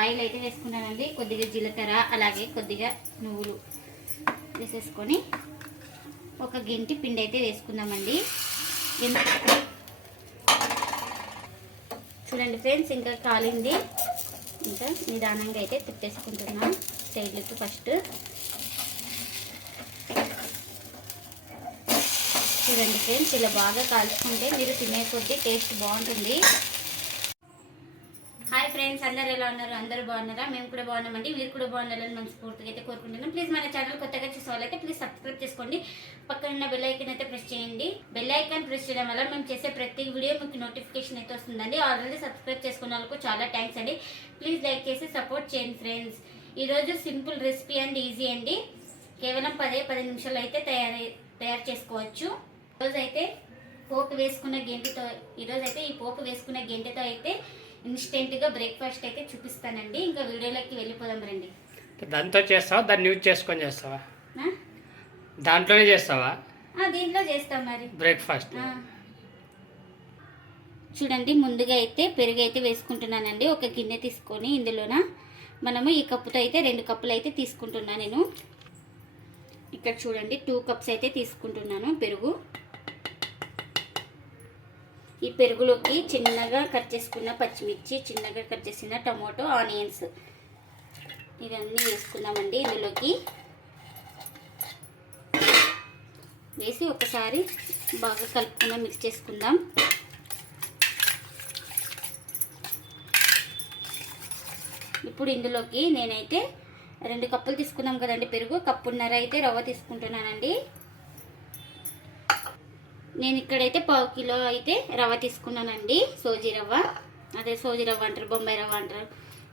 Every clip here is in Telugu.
ఆయిల్ అయితే వేసుకున్నానండి. కొద్దిగా జీలకర్ర అలాగే కొద్దిగా నువ్వులు వేసేసుకొని ఒక గింటి పిండి అయితే వేసుకుందామండి. చూడండి ఫ్రెండ్స్ ఇంకా కాలింది. ఇంకా నిదానంగా అయితే తిప్పేసుకుంటున్నాం సైడ్లకి ఫస్ట్. చూడండి ఫ్రెండ్స్ ఇలా బాగా కాల్చుకుంటే మీరు తినే కొద్దీ టేస్ట్ బాగుంటుంది. ఫ్రెండ్స్ అందరు ఎలా ఉన్నారు? అందరూ బాగున్నారా? మేము కూడా బాగున్నామండి. మీరు కూడా బాగున్నారని మనస్ఫూర్తిగా అయితే కోరుకుంటున్నాం. ప్లీజ్ మన ఛానల్ కొత్తగా చూసే వాళ్ళైతే ప్లీజ్ సబ్స్క్రైబ్ చేసుకోండి. పక్కన ఉన్న బెల్ ఐకన్ అయితే ప్రెస్ చేయండి. బెల్ ఐకాన్ ప్రెస్ చేయడం వల్ల మేము చేసే ప్రతి వీడియో మీకు నోటిఫికేషన్ అయితే వస్తుందండి. ఆల్రెడీ సబ్స్క్రైబ్ చేసుకున్న వాళ్ళకు చాలా థ్యాంక్స్ అండి. ప్లీజ్ లైక్ చేసి సపోర్ట్ చేయండి ఫ్రెండ్స్ ఈరోజు సింపుల్ రెసిపీ అండ్ ఈజీ అండి. కేవలం పదే పది నిమిషాలు అయితే తయారై తయారు చేసుకోవచ్చు. ఈరోజు అయితే పోపు వేసుకున్న గెంటితో ఈరోజు అయితే ఈ పోపు వేసుకున్న గెంటితో అయితే ఇన్స్టెంట్గా బ్రేక్ఫాస్ట్ అయితే చూపిస్తానండి. ఇంకా వీడియోలోకి వెళ్ళిపోదాం రండి. దాంతో చేస్తావా? దాన్ని యూజ్ చేసుకొని చేస్తావా? దాంట్లోనే చేస్తావా? దీంట్లో చేస్తాం మరి. బ్రేక్ఫాస్ట్. చూడండి ముందుగా అయితే పెరుగు అయితే వేసుకుంటున్నానండి. ఒక గిన్నె తీసుకొని ఇందులోన మనము ఈ కప్పుతో అయితే రెండు కప్పులు అయితే తీసుకుంటున్నాను నేను. ఇక్కడ చూడండి టూ కప్స్ అయితే తీసుకుంటున్నాను పెరుగు. ఈ పెరుగులోకి చిన్నగా కట్ చేసుకున్న పచ్చిమిర్చి చిన్నగా కట్ చేసిన టమాటో ఆనియన్స్ ఇవన్నీ వేసుకుందామండి ఇందులోకి. వేసి ఒకసారి బాగా కలుపుకున్న మిక్స్ చేసుకుందాం. ఇప్పుడు ఇందులోకి నేనైతే రెండు కప్పులు తీసుకున్నాం కదండి పెరుగు. కప్పున్నర అయితే రవ్వ తీసుకుంటున్నానండి. నేను ఇక్కడైతే పావు కిలో అయితే రవ్వ తీసుకున్నానండి సోజీ రవ్వ. అదే సోజీ రవ్వ అంటారు బొంబాయి రవ్వ అంటారు.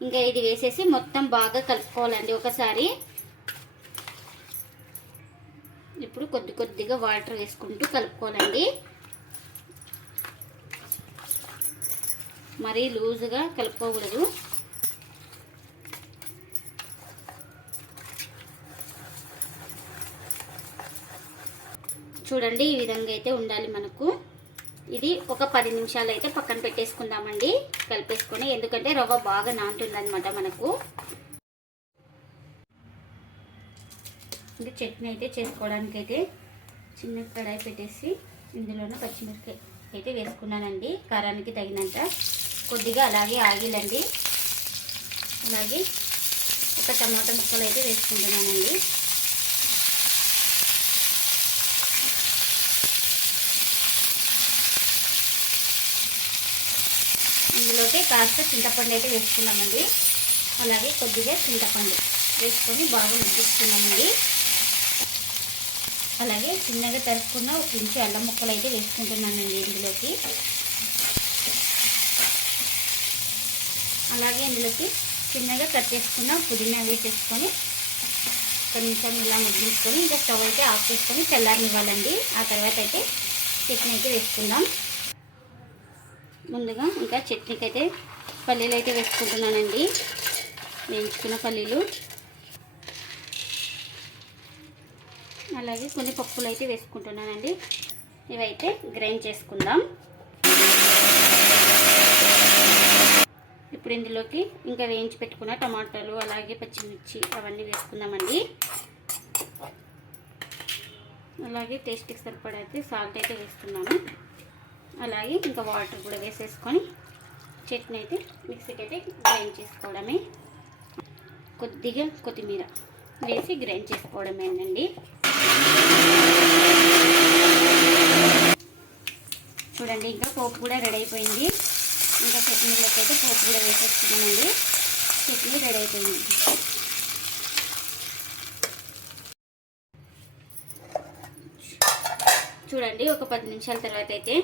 ఇంకా ఇది వేసేసి మొత్తం బాగా కలుపుకోవాలండి ఒకసారి. ఇప్పుడు కొద్ది కొద్దిగా వాటర్ వేసుకుంటూ కలుపుకోవాలండి. మరీ లూజుగా కలుపుకోకూడదు. చూడండి ఈ విధంగా అయితే ఉండాలి మనకు. ఇది ఒక పది నిమిషాలు అయితే పక్కన పెట్టేసుకుందామండి. కలిపేసుకొని ఎందుకంటే రవ్వ బాగా నాంటుంది మనకు. ఇంకా చట్నీ అయితే చేసుకోవడానికి అయితే చిన్న కడాయి పెట్టేసి ఇందులోనే పచ్చిమిరపకాయ అయితే వేసుకున్నానండి. కారానికి తగినంత. కొద్దిగా అలాగే ఆగిలండి అలాగే ఒక టమాటా ముక్కలు అయితే వేసుకుంటున్నానండి ఇందులోకి కాస్త చింతపండు అయితే వేసుకున్నామండి. అలాగే కొద్దిగా చింతపండు వేసుకొని బాగా ముగ్గిస్తున్నామండి అలాగే చిన్నగా తరుపుకున్న ఒక ఇంచు అల్లం ముక్కలు అయితే వేసుకుంటున్నానండి ఇందులోకి. అలాగే ఇందులోకి చిన్నగా కట్ చేసుకున్న పుదీనా వేసేసుకొని కొంచెం ఇలా ముగ్గించుకొని ఇంకా స్టవ్ అయితే ఆఫ్ చేసుకొని చల్లారనివ్వాలండి ఆ తర్వాత అయితే చట్నీ అయితే వేసుకుందాం. ముందుగా ఇంకా చట్నీకి అయితే పల్లీలు అయితే వేసుకుంటున్నానండి. వేయించుకున్న పల్లీలు. అలాగే కొన్ని పప్పులు అయితే వేసుకుంటున్నానండి. ఇవైతే గ్రైండ్ చేసుకుందాం. ఇప్పుడు ఇందులోకి ఇంకా వేయించి పెట్టుకున్న టమాటాలు అలాగే పచ్చిమిర్చి అవన్నీ వేసుకుందామండి. అలాగే టేస్ట్కి సరిపడా అయితే సాల్ట్ అయితే వేస్తున్నాను. అలాగే ఇంకా వాటర్ కూడా వేసేసుకొని చట్నీ అయితే మిక్సీకి అయితే గ్రైండ్ చేసుకోవడమే. కొద్దిగా కొత్తిమీర వేసి గ్రైండ్ చేసుకోవడమేనండి చూడండి ఇంకా పోపు కూడా రెడీ అయిపోయింది. ఇంకా చట్నీలోకి అయితే పోపు కూడా వేసేస్తున్నామండి చట్నీ రెడీ అయిపోయింది. చూడండి ఒక పది నిమిషాల తర్వాత అయితే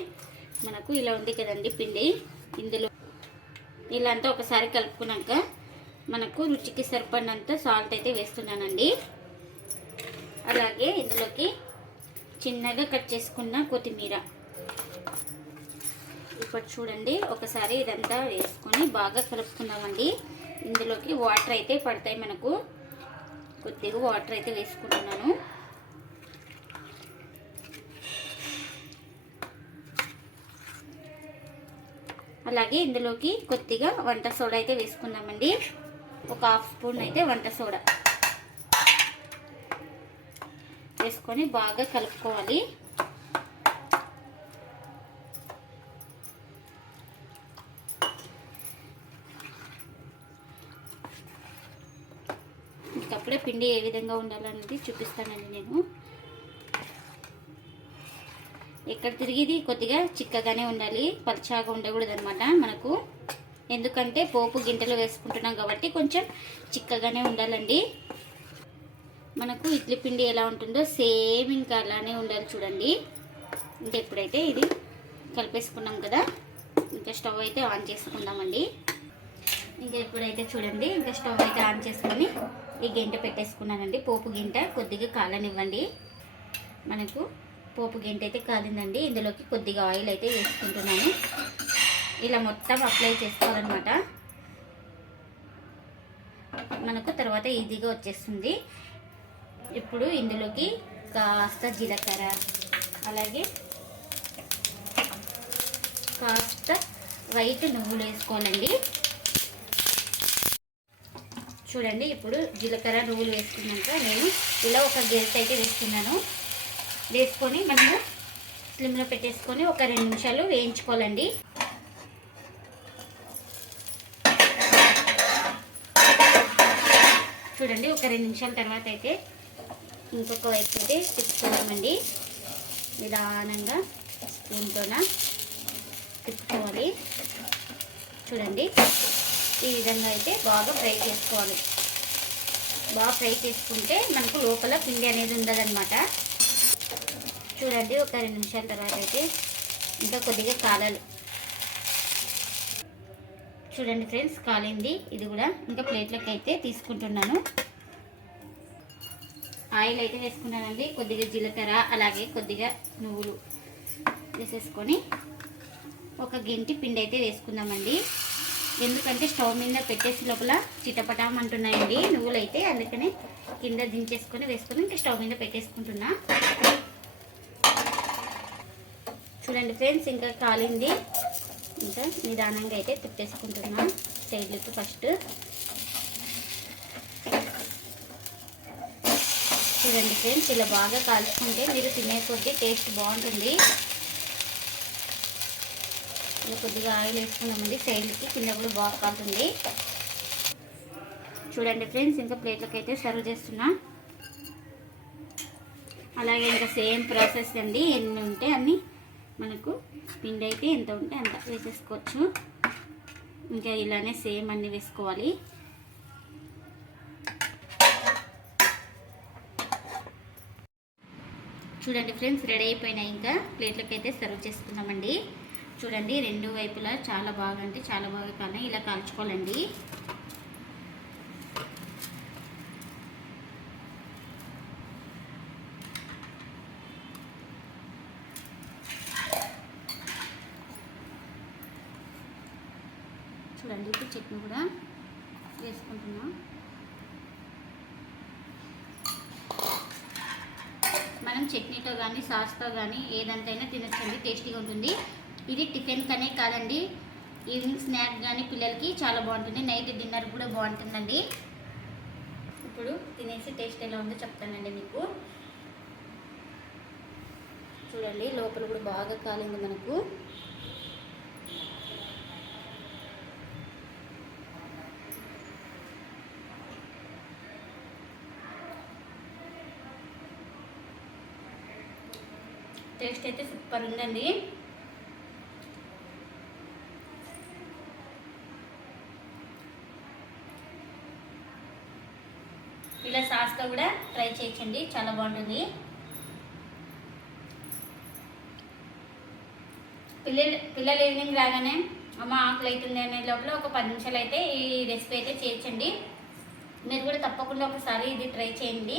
మనకు ఇలా ఉంది కదండి పిండి. ఇందులో ఇలా అంతా ఒకసారి కలుపుకున్నాక మనకు రుచికి సరిపడినంత సాల్ట్ అయితే వేస్తున్నానండి. అలాగే ఇందులోకి చిన్నగా కట్ చేసుకున్న కొత్తిమీర. ఇప్పుడు చూడండి ఒకసారి ఇదంతా వేసుకొని బాగా కలుపుకుందామండి. ఇందులోకి వాటర్ అయితే పడతాయి మనకు. కొద్దిగా వాటర్ అయితే వేసుకుంటున్నాను. అలాగే ఇందులోకి కొద్దిగా వంట సోడా అయితే వేసుకుందామండి. ఒక హాఫ్ స్పూన్ అయితే వంట సోడా వేసుకొని బాగా కలుపుకోవాలి. ఇంకప్పుడే పిండి ఏ విధంగా ఉండాలనేది చూపిస్తానండి నేను. ఎక్కడ తిరిగిది కొద్దిగా చిక్కగానే ఉండాలి పల్చాగా ఉండకూడదు అనమాట మనకు. ఎందుకంటే పోపు గింటలు వేసుకుంటున్నాం కాబట్టి కొంచెం చిక్కగానే ఉండాలండి. మనకు ఇడ్లీ పిండి ఎలా ఉంటుందో సేమ్ ఇంకా అలానే ఉండాలి చూడండి. ఇంకా ఎప్పుడైతే ఇది కలిపేసుకున్నాం కదా ఇంకా స్టవ్ అయితే ఆన్ చేసుకుందామండి. ఇంకా ఎప్పుడైతే చూడండి ఇంకా స్టవ్ అయితే ఆన్ చేసుకొని ఈ గింట పెట్టేసుకున్నానండి. పోపు గింట కొద్దిగా కాలనివ్వండి. మనకు పోపు గింట అయితే కాలిందండి. ఇందులోకి కొద్దిగా ఆయిల్ అయితే వేసుకుంటున్నాను. ఇలా మొత్తం అప్లై చేసుకోవాలన్నమాట. మనకు తర్వాత ఈజీగా వచ్చేస్తుంది. ఇప్పుడు ఇందులోకి కాస్త జీలకర్ర అలాగే కాస్త వైట్ నువ్వులు వేసుకోనండి చూడండి ఇప్పుడు జీలకర్ర నువ్వులు వేసుకున్నాక నేను ఇలా ఒక గెరిట అయితే వేసుకున్నాను. వేసుకొని మనము స్లిమ్లో పెట్టేసుకొని ఒక రెండు నిమిషాలు వేయించుకోవాలండి. చూడండి ఒక రెండు నిమిషాల తర్వాత అయితే ఇంకొక వైపు అయితే తిప్పుకోవాలండి. నిదానంగా స్పూన్తోన తిప్పుకోవాలి. చూడండి ఈ విధంగా అయితే బాగా ఫ్రై చేసుకోవాలి. బాగా ఫ్రై చేసుకుంటే మనకు లోపల పిండి అనేది ఉండదన్నమాట. చూడండి ఒక రెండు నిమిషాల తర్వాత అయితే ఇంకా కొద్దిగా కాలాలి. చూడండి ఫ్రెండ్స్ కాలింది. ఇది కూడా ఇంకా ప్లేట్లోకి అయితే తీసుకుంటున్నాను. ఆయిల్ అయితే వేసుకున్నానండి కొద్దిగా జీలకర్ర అలాగే కొద్దిగా నువ్వులు వేసేసుకొని ఒక గింటి పిండి అయితే వేసుకుందామండి. ఎందుకంటే స్టవ్ మీద పెట్టేసి లోపల చిటపటాం అంటున్నాయండి నువ్వులు అయితే కింద దించేసుకొని వేసుకొని ఇంకా స్టవ్ మీద పెట్టేసుకుంటున్నా. చూడండి ఫ్రెండ్స్ ఇంకా కాలింది. ఇంకా నిదానంగా అయితే తిప్పేసుకుంటున్నాం. సైడ్లకు ఫస్ట్ చూడండి ఫ్రెండ్స్ ఇలా బాగా కాల్చుకుంటే మీరు తినే కొద్దీ టేస్ట్ బాగుంటుంది. ఇలా కొద్దిగా ఆయిల్ వేసుకున్నామండి సైడ్కి కింద కూడా బాగా కాలుతుంది. చూడండి ఫ్రెండ్స్ ఇంకా ప్లేట్లకు అయితే సర్వ్ చేస్తున్నా. అలాగే ఇంకా సేమ్ ప్రాసెస్ అండి. ఎన్ని ఉంటే అన్ని మనకు పిండి అయితే ఎంత ఉంటే అంత వేసేసుకోవచ్చు. ఇంకా ఇలానే సేమ్ అన్నీ వేసుకోవాలి. చూడండి ఫ్రెండ్స్ రెడీ అయిపోయినాయి ఇంకా ప్లేట్లోకి అయితే సర్వ్ చేసుకున్నామండి. చూడండి రెండు వైపులా చాలా బాగా అంటే చాలా బాగా కానీ ఇలా కాల్చుకోవాలండి చూడండి ఇప్పుడు చట్నీ కూడా వేసుకుంటున్నా మనం చట్నీతో కానీ సాస్తో కానీ ఏదంతైనా తినచ్చండి టేస్టీగా ఉంటుంది. ఇది టిఫిన్ కనే కాదండి. ఈవినింగ్ స్నాక్ కానీ పిల్లలకి చాలా బాగుంటుంది. నైట్ డిన్నర్ కూడా బాగుంటుందండి. ఇప్పుడు తినేసి టేస్ట్ ఎలా ఉందో చెప్తానండి మీకు. చూడండి లోపల కూడా బాగా కాలింది మనకు. టేస్ట్ అయితే సూపర్ ఉందండి. ఇలా సాస్తో కూడా ట్రై చేయండి చాలా బాగుంటుంది. పిల్లలు పిల్లలు ఈవినింగ్ రాగానే అమ్మ ఆకులు అవుతుంది అనే లోపల ఒక పది నిమిషాలు అయితే ఈ రెసిపీ అయితే చేయొచ్చండి. మీరు కూడా తప్పకుండా ఒకసారి ఇది ట్రై చేయండి.